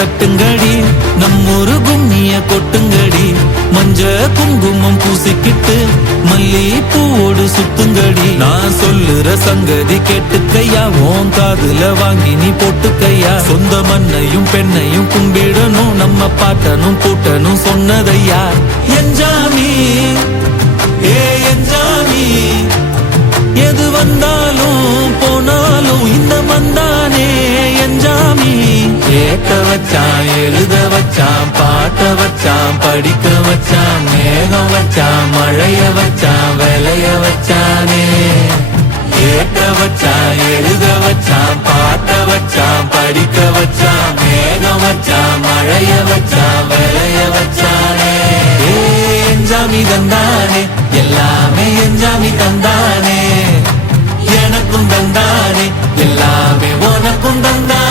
தட்டுங்கடி நம்மொரு கும்மிய கொட்டுங்கடி மஞ்ச குங்குமம் பூசிக்கிட்டு மல்லி பூவோடு சுத்துங்கடி நான் சொல்லுற சங்கதி கேட்டுக்கையா உன் காதுல வாங்கி நீ போட்டுக்கையா சொந்த மண்ணையும் பெண்ணையும் கும்பிடணும் நம்ம பாட்டனும் கூட்டனும் சொன்னதையா என்ஜாமி ஏ என்ஜாமி எது வந்தாலும் போனாலும் இந்த மந்தானே என்ஜாமி கேட்க வச்சான் எழுத வச்சான் பாட்ட வச்சான் படிக்க வச்சான் மேகம் வச்சான் மழைய வச்சான் விளைய வச்சானே கேட்க வச்சான் எழுத வச்சான் பாட்ட வச்சான் படிக்க வச்சான் மேகம் வச்சான் மழைய வச்சான் விளைய வச்சானே என்ஜாமி தந்தானே எல்லாமே என்ஜாமி தந்தானே எனக்கும் தந்தானே எல்லாமே உனக்கும் தந்தானே